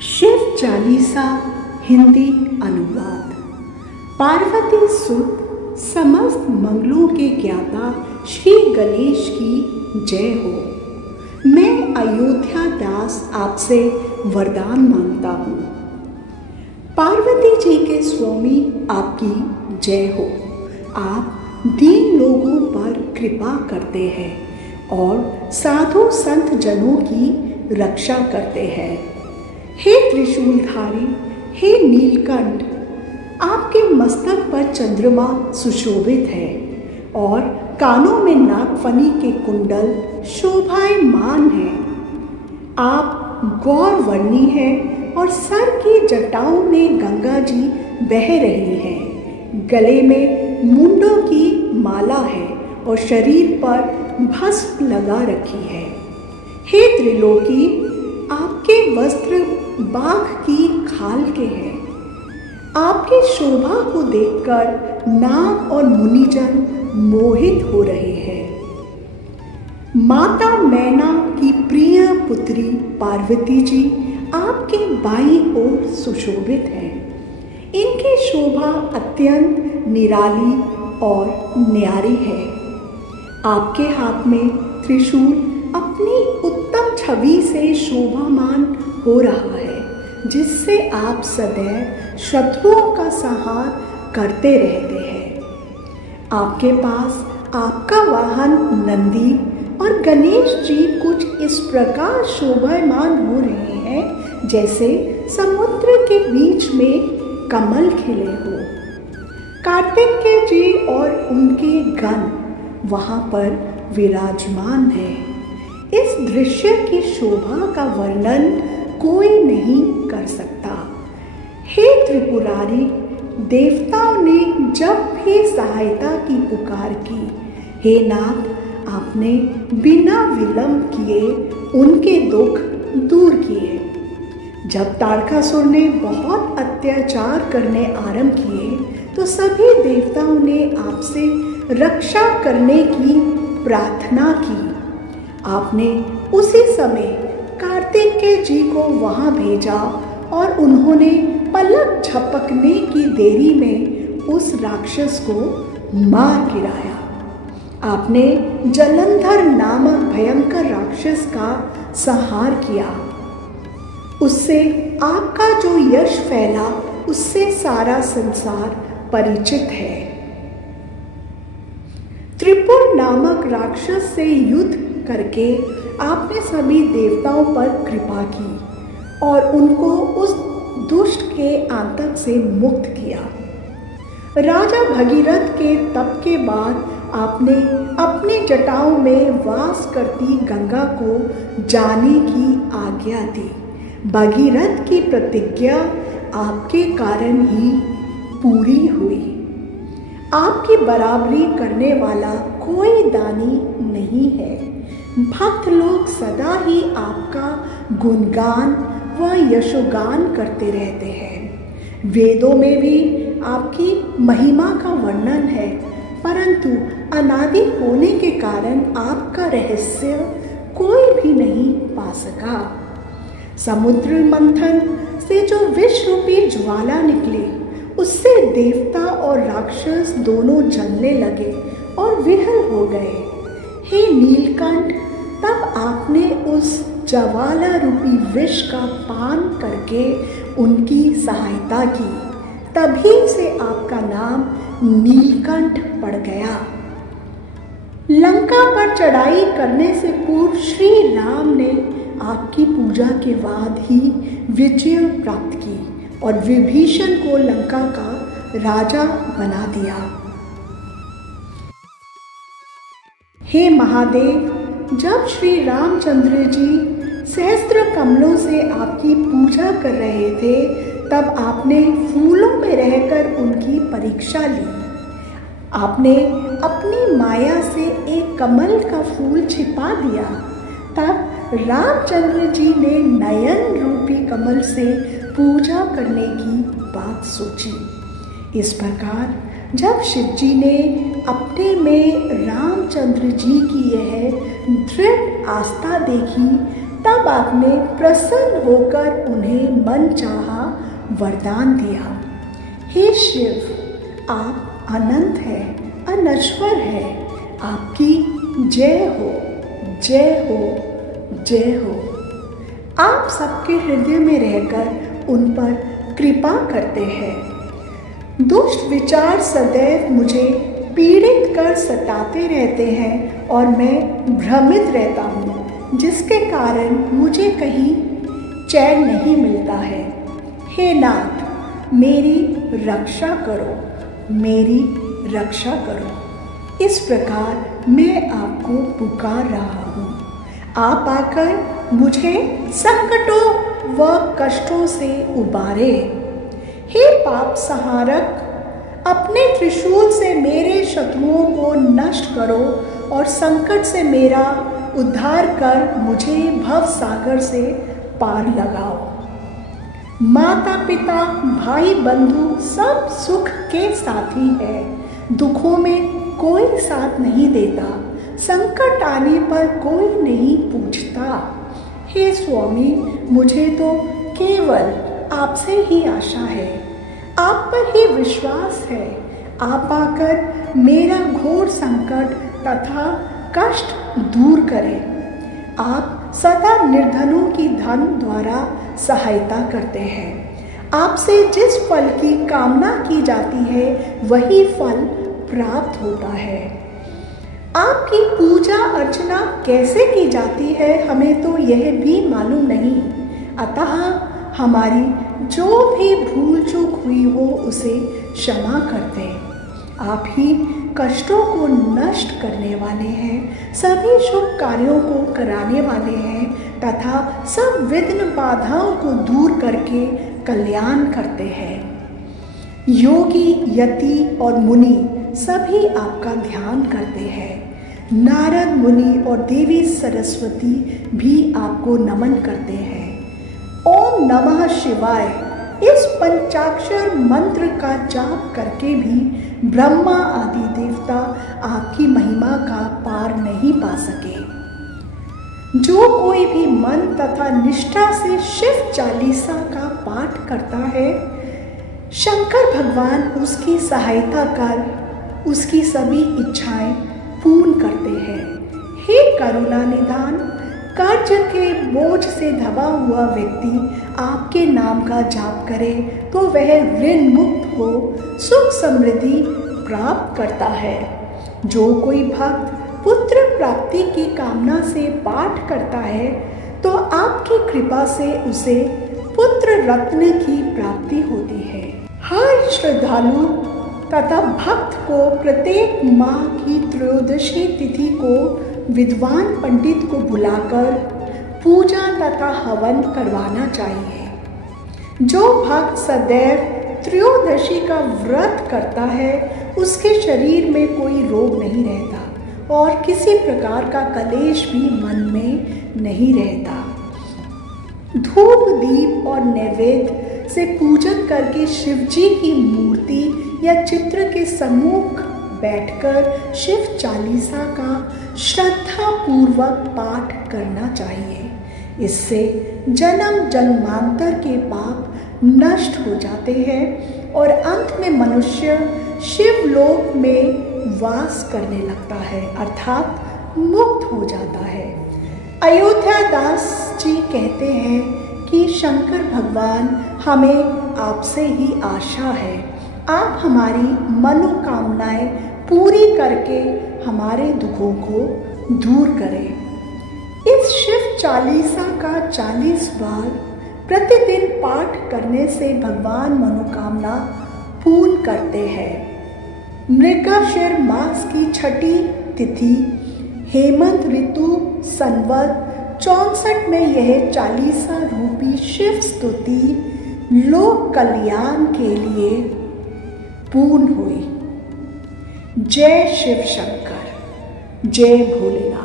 शिव चालीसा हिंदी अनुवाद। पार्वती सुत समस्त मंगलों के ज्ञाता श्री गणेश की जय हो। मैं अयोध्या दास आपसे वरदान मांगता हूँ। पार्वती जी के स्वामी आपकी जय हो। आप दीन लोगों पर कृपा करते हैं और साधु संत जनों की रक्षा करते हैं। हे त्रिशूलधारी, हे नीलकंठ, आपके मस्तक पर चंद्रमा सुशोभित है और कानों में नागफनी के कुंडल शोभायमान हैं। आप गौर वर्णी हैं और सर की जटाओं में गंगा जी बह रही हैं। गले में मुंडों की माला है और शरीर पर भस्म लगा रखी है। हे त्रिलोकी, आपके वस्त्र बाघ की खाल के हैं। आपकी शोभा को देखकर नाग और मुनिजन मोहित हो रहे हैं। माता मैना की प्रिय पुत्री पार्वती जी आपके बाईं ओर सुशोभित हैं। इनकी शोभा अत्यंत निराली और न्यारी है। आपके हाथ में त्रिशूल अपनी उत्तम छवि से शोभामान हो रहा है, जिससे आप सदैव शत्रुओं का संहार करते रहते हैं। आपके पास आपका वाहन नंदी और गणेश जी कुछ इस प्रकार शोभायमान हो रहे हैं जैसे समुद्र के बीच में कमल खिले हो। कार्तिकेय जी और उनके गण वहाँ पर विराजमान है। इस दृश्य की शोभा का वर्णन कोई नहीं कर सकता। हे त्रिपुरारी, देवताओं ने जब भी सहायता की पुकार की, हे नाथ, आपने बिना विलंब किए उनके दुख दूर किए। जब तारकासुर ने बहुत अत्याचार करने आरंभ किए तो सभी देवताओं ने आपसे रक्षा करने की प्रार्थना की। आपने उसी समय कार्तिकेय जी को वहां भेजा और उन्होंने पलक झपकने की देरी में उस राक्षस को मार गिराया। आपने जलंधर नामक भयंकर राक्षस का संहार किया। उससे आपका जो यश फैला, उससे सारा संसार परिचित है। त्रिपुर नामक राक्षस से युद्ध करके आपने सभी देवताओं पर कृपा की और उनको उस दुष्ट के आतंक से मुक्त किया। राजा भगीरथ के तप के बाद आपने अपनी जटाओं में वास करती गंगा को जाने की आज्ञा दी। भगीरथ की प्रतिज्ञा आपके कारण ही पूरी हुई। आपकी बराबरी करने वाला कोई दानी नहीं है। भक्त लोग सदा ही आपका गुणगान व यशोगान करते रहते हैं। वेदों में भी आपकी महिमा का वर्णन है, परंतु अनादि होने के कारण आपका रहस्य कोई भी नहीं पा सका। समुद्र मंथन से जो विष रूपी ज्वाला निकली, उससे देवता और राक्षस दोनों जलने लगे और विहल हो गए। हे नीलकंठ, तब आपने उस ज्वाला रूपी विष का पान करके उनकी सहायता की। तभी से आपका नाम नीलकंठ पड़ गया। लंका पर चढ़ाई करने से पूर्व श्री राम ने आपकी पूजा के बाद ही विजय प्राप्त की और विभीषण को लंका का राजा बना दिया। हे महादेव, जब श्री रामचंद्र जी सहस्त्र कमलों से आपकी पूजा कर रहे थे, तब आपने फूलों में रहकर उनकी परीक्षा ली। आपने अपनी माया से एक कमल का फूल छिपा दिया। तब रामचंद्र जी ने नयन रूपी कमल से पूजा करने की बात सोची। इस प्रकार जब शिव जी ने अपने में रामचंद्र जी की यह दृढ़ आस्था देखी, तब आपने प्रसन्न होकर उन्हें मनचाहा वरदान दिया। हे शिव, आप अनंत है, अनश्वर है। आपकी जय हो, जय हो, जय हो। आप सबके हृदय में रहकर उन पर कृपा करते हैं। दुष्ट विचार सदैव मुझे पीड़ित कर सताते रहते हैं और मैं भ्रमित रहता हूँ, जिसके कारण मुझे कहीं चैन नहीं मिलता है। हे नाथ, मेरी रक्षा करो, मेरी रक्षा करो। इस प्रकार मैं आपको पुकार रहा हूँ। आप आकर मुझे संकटों व कष्टों से उबारे। हे पाप संहारक, अपने त्रिशूल से मेरे शत्रुओं को नष्ट करो और संकट से मेरा उद्धार कर मुझे भव सागर से पार लगाओ। माता पिता भाई बंधु सब सुख के साथी है, दुखों में कोई साथ नहीं देता, संकट आने पर कोई नहीं पूछता। हे स्वामी, मुझे तो केवल आपसे ही आशा है, आप पर ही विश्वास है। आप आकर मेरा घोर संकट तथा कष्ट दूर करें। आप सदा निर्धनों की धन द्वारा सहायता करते हैं। आपसे जिस फल की कामना की जाती है वही फल प्राप्त होता है। आपकी पूजा अर्चना कैसे की जाती है हमें तो यह भी मालूम नहीं, अतः हमारी जो भी भूल चूक हुई हो उसे क्षमा कर दें। आप ही कष्टों को नष्ट करने वाले हैं, सभी शुभ कार्यों को कराने वाले हैं तथा सब विघ्न बाधाओं को दूर करके कल्याण करते हैं। योगी, यति और मुनि सभी आपका ध्यान करते हैं। नारद मुनि और देवी सरस्वती भी आपको नमन करते हैं। ओम नमः शिवाय इस पंचाक्षर मंत्र का जाप करके भी ब्रह्मा आदि देवता आपकी महिमा का पार नहीं पा सके। जो कोई भी मन तथा निष्ठा से शिव चालीसा का पाठ करता है, शंकर भगवान उसकी सहायता कर उसकी सभी इच्छाएं पूर्ण करते हैं। हे करुणा निधान, कर्ज के बोझ से दबा हुआ व्यक्ति आपके नाम का जाप करे तो वह ऋण मुक्त हो सुख समृद्धि प्राप्त करता है। जो कोई भक्त पुत्र प्राप्ति की कामना से पाठ करता है तो आपकी कृपा से उसे पुत्र रत्न की प्राप्ति होती है। हर श्रद्धालु तथा भक्त को प्रत्येक माह की त्रयोदशी तिथि को विद्वान पंडित को बुलाकर पूजा तथा हवन करवाना चाहिए। जो भक्त सदैव त्रयोदशी का व्रत करता है उसके शरीर में कोई रोग नहीं रहता और किसी प्रकार का कलेश भी मन में नहीं रहता। धूप दीप और नैवेद्य से पूजन करके शिव जी की मूर्ति या चित्र के सम्मुख बैठकर शिव चालीसा का श्रद्धा पूर्वक पाठ करना चाहिए। इससे जन्म जन्मांतर के पाप नष्ट हो जाते हैं और अंत में मनुष्य शिवलोक में वास करने लगता है, अर्थात मुक्त हो जाता है। अयोध्या दास जी कहते हैं कि शंकर भगवान हमें आपसे ही आशा है, आप हमारी मनोकामनाएं पूरी करके हमारे दुखों को दूर करें। इस शिव चालीसा का 40 बार प्रतिदिन पाठ करने से भगवान मनोकामना पूर्ण करते हैं। मृगशिर मास की 6ठी तिथि हेमंत ऋतु संवत 64 में यह चालीसा रूपी शिव स्तुति लोक कल्याण के लिए पूर्ण हुई। जय शिव शंकर, जय भोलेनाथ।